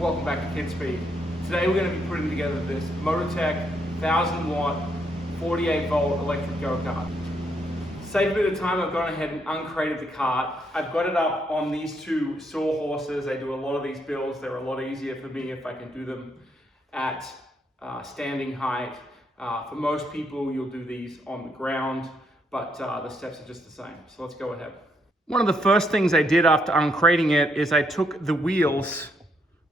Welcome back to Kid Speed. Today we're going to be putting together this Mototec 1000 watt 48 volt electric go-kart. Save a bit of time, I've gone ahead and uncrated the cart. I've got it up on these two sawhorses. I do a lot of these builds. They're a lot easier for me if I can do them at standing height. For most people, you'll do these on the ground, but the steps are just the same. So let's go ahead. One of the first things I did after uncrating it is I took the wheels,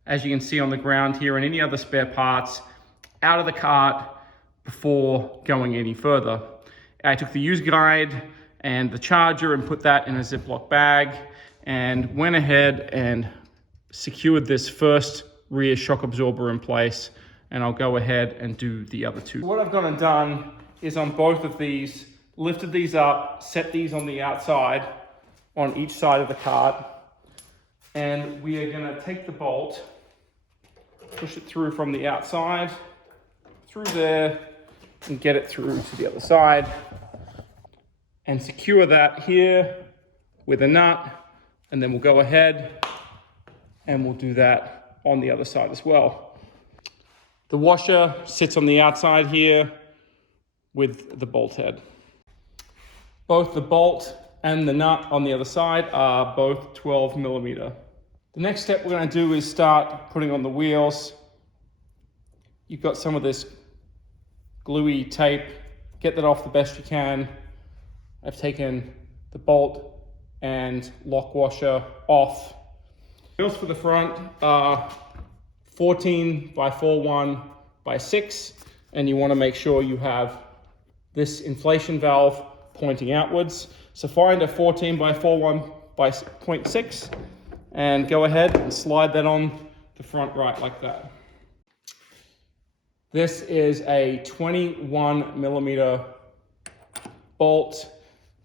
as you can see on the ground here, and any other spare parts out of the cart before going any further. I took the use guide and the charger and put that in a Ziploc bag and went ahead and secured this first rear shock absorber in place, and I'll go ahead and do the other two. What I've gone and done is on both of these, lifted these up, set these on the outside on each side of the cart, and we are gonna take the bolt, push it through from the outside, through there, and get it through to the other side, and secure that here with a nut, and then we'll go ahead and we'll do that on the other side as well. The washer sits on the outside here with the bolt head. Both the bolt and the nut on the other side are both 12 millimeter. The next step we're going to do is start putting on the wheels. You've got some of this gluey tape. Get that off the best you can. I've taken the bolt and lock washer off. Wheels for the front are 14 by 4.1 by 6, and you want to make sure you have this inflation valve pointing outwards. So find a 14 by 4.1 by 0.6 and go ahead and slide that on the front right like that. This is a 21 millimeter bolt.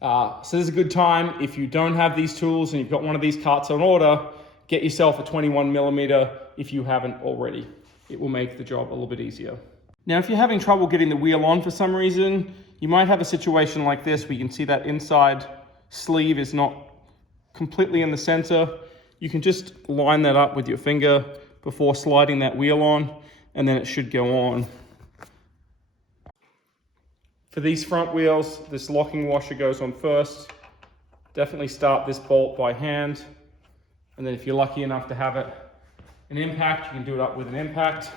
So this is a good time, if you don't have these tools and you've got one of these carts on order, get yourself a 21 millimeter if you haven't already. It will make the job a little bit easier. Now, if you're having trouble getting the wheel on for some reason, you might have a situation like this where you can see that inside sleeve is not completely in the center. You can just line that up with your finger before sliding that wheel on, and then it should go on. For these front wheels, this locking washer goes on first. Definitely start this bolt by hand, and then if you're lucky enough to have it an impact, you can do it up with an impact.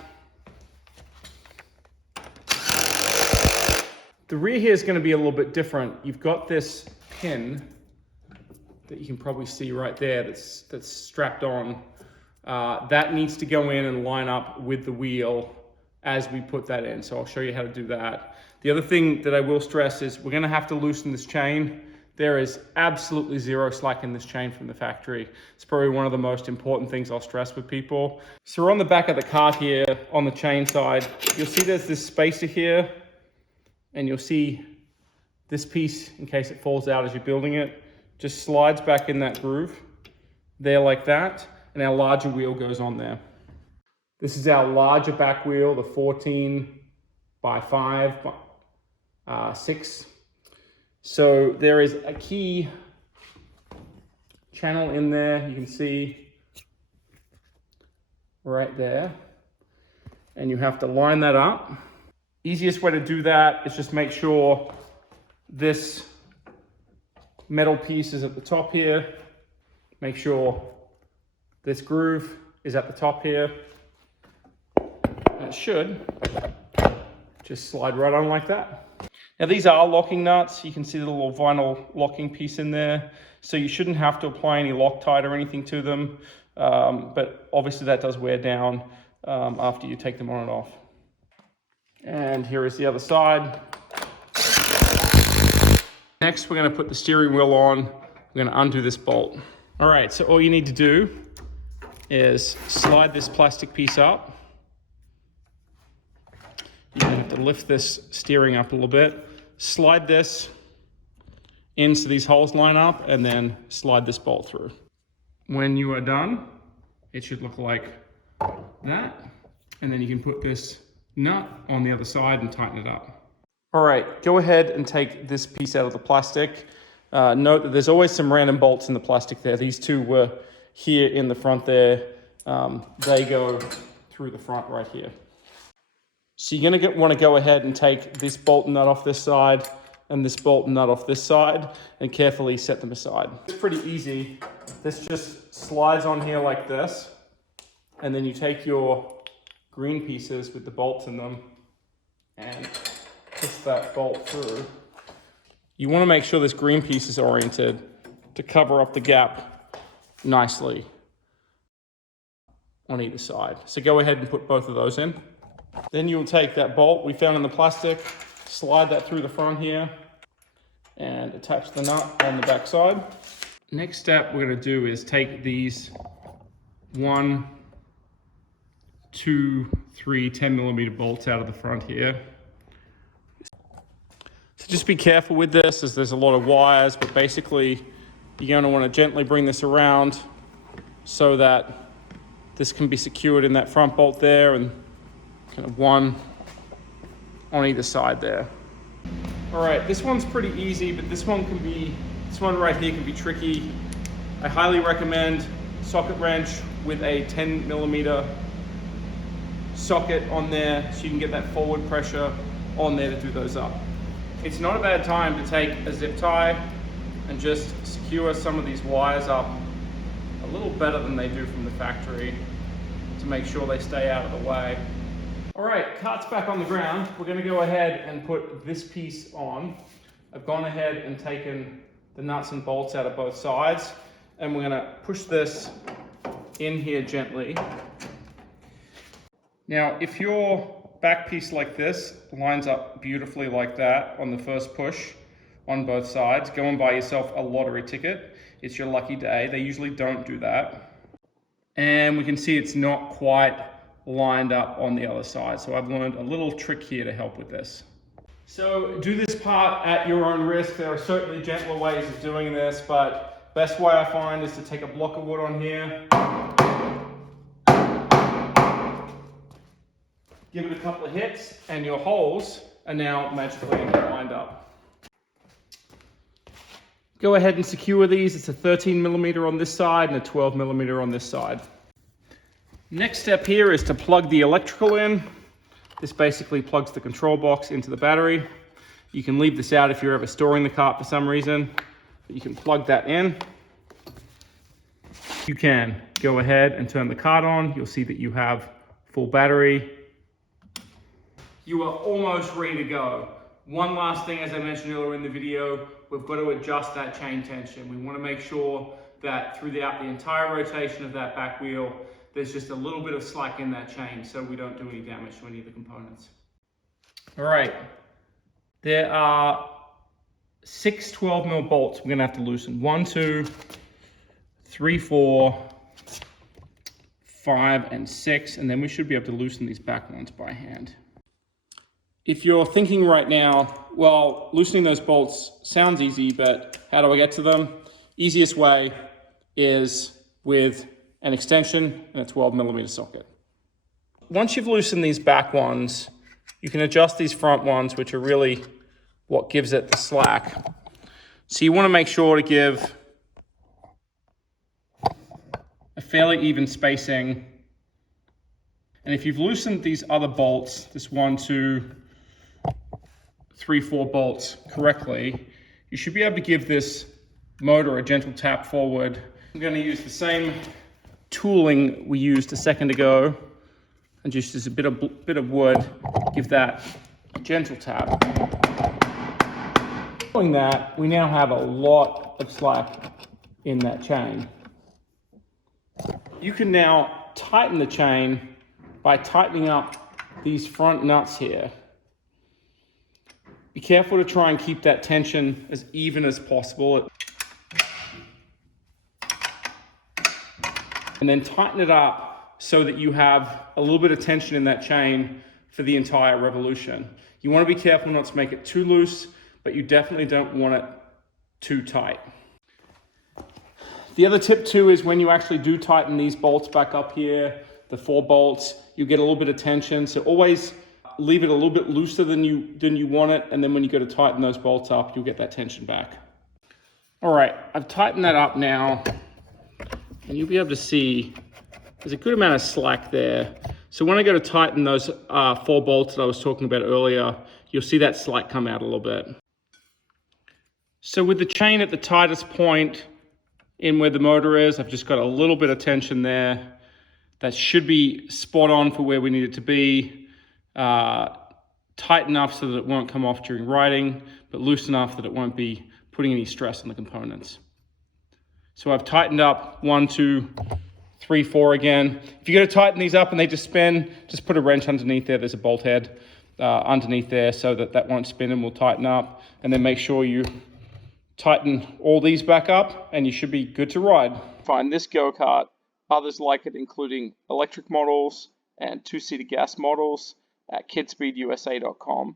The rear here is going to be a little bit different. You've got this pin that you can probably see right there that's strapped on. That needs to go in and line up with the wheel as we put that in. So I'll show you how to do that. The other thing that I will stress is we're going to have to loosen this chain. There is absolutely zero slack in this chain from the factory. It's probably one of the most important things I'll stress with people. So we're on the back of the cart here on the chain side. You'll see there's this spacer here, and you'll see this piece, in case it falls out as you're building it, just slides back in that groove there like that, and our larger wheel goes on there. This is our larger back wheel, the 14 by 5 by 6. So there is a key channel in there, you can see right there, and you have to line that up. Easiest way to do that is just make sure this metal piece is at the top here. Make sure this groove is at the top here. And it should just slide right on like that. Now these are locking nuts. You can see the little vinyl locking piece in there. So you shouldn't have to apply any Loctite or anything to them. But obviously that does wear down after you take them on and off. And here is the other side. Next, we're going to put the steering wheel on. We're going to undo this bolt. All right, so all you need to do is slide this plastic piece up. You're going to have to lift this steering up a little bit. Slide this in so these holes line up, and then slide this bolt through. When you are done, it should look like that. And then you can put this nut on the other side and tighten it up. All right, go ahead and take this piece out of the plastic. Note that there's always some random bolts in the plastic there. These two were here in the front there. they go through the front right here. So you're going to want to go ahead and take this bolt nut off this side and this bolt nut off this side and carefully set them aside. It's pretty easy. This just slides on here like this, and then you take your green pieces with the bolts in them and push that bolt through. You want to make sure this green piece is oriented to cover up the gap nicely on either side. So go ahead and put both of those in. Then you'll take that bolt we found in the plastic, slide that through the front here, and attach the nut on the back side. Next step we're going to do is take these 1, 2, 3 10mm bolts out of the front here. So just be careful with this, as there's a lot of wires, but basically you're going to want to gently bring this around so that this can be secured in that front bolt there, and kind of one on either side there. All right, this one's pretty easy, but this one right here can be tricky. I highly recommend socket wrench with a 10mm socket on there so you can get that forward pressure on there to do those up. It's not a bad time to take a zip tie and just secure some of these wires up a little better than they do from the factory to make sure they stay out of the way. All right, cart's back on the ground. We're going to go ahead and put this piece on. I've gone ahead and taken the nuts and bolts out of both sides, and we're going to push this in here gently. Now, if your back piece like this lines up beautifully like that on the first push on both sides, go and buy yourself a lottery ticket. It's your lucky day. They usually don't do that. And we can see it's not quite lined up on the other side. So I've learned a little trick here to help with this. So do this part at your own risk. There are certainly gentler ways of doing this, but best way I find is to take a block of wood on here, give it a couple of hits, and your holes are now magically lined up. Go ahead and secure these. It's a 13mm on this side and a 12mm on this side. Next step here is to plug the electrical in. This basically plugs the control box into the battery. You can leave this out if you're ever storing the cart for some reason, but you can plug that in. You can go ahead and turn the cart on. You'll see that you have full battery. You are almost ready to go. One last thing, as I mentioned earlier in the video, we've got to adjust that chain tension. We want to make sure that throughout the entire rotation of that back wheel, there's just a little bit of slack in that chain so we don't do any damage to any of the components. All right, there are 6 12mm bolts we're gonna have to loosen. 1, 2, 3, 4, 5, and 6, and then we should be able to loosen these back ones by hand. If you're thinking right now, well, loosening those bolts sounds easy, but how do I get to them? Easiest way is with an extension and a 12mm socket. Once you've loosened these back ones, you can adjust these front ones, which are really what gives it the slack. So you want to make sure to give a fairly even spacing. And if you've loosened these other bolts, this 1, 2, 3, 4 bolts correctly, you should be able to give this motor a gentle tap forward. I'm going to use the same tooling we used a second ago, and just as a bit of wood, give that a gentle tap. Doing that, we now have a lot of slack in that chain. You can now tighten the chain by tightening up these front nuts here. Be careful to try and keep that tension as even as possible. And then tighten it up so that you have a little bit of tension in that chain for the entire revolution. You want to be careful not to make it too loose, but you definitely don't want it too tight. The other tip too is when you actually do tighten these bolts back up here, the 4 bolts, you get a little bit of tension. So always leave it a little bit looser than you want it, and then when you go to tighten those bolts up, you'll get that tension back. All right, I've tightened that up now, and you'll be able to see there's a good amount of slack there. So when I go to tighten those 4 bolts that I was talking about earlier, you'll see that slack come out a little bit. So with the chain at the tightest point in where the motor is, I've just got a little bit of tension there. That should be spot on for where we need it to be. Tight enough so that it won't come off during riding, but loose enough that it won't be putting any stress on the components. So I've tightened up 1, 2, 3, 4 again. If you're going to tighten these up and they just spin, just put a wrench underneath there. There's a bolt head underneath there so that that won't spin and will tighten up. And then make sure you tighten all these back up and you should be good to ride. Find this go-kart, others like it including electric models and 2-seater gas models at kidspeedusa.com.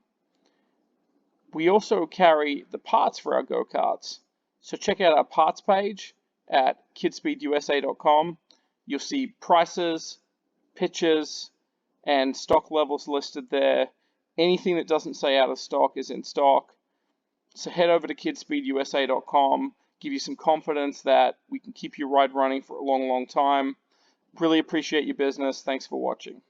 We also carry the parts for our go-karts. So check out our parts page at kidspeedusa.com. You'll see prices, pictures, and stock levels listed there. Anything that doesn't say out of stock is in stock. So head over to kidspeedusa.com, give you some confidence that we can keep your ride running for a long, long time. Really appreciate your business. Thanks for watching.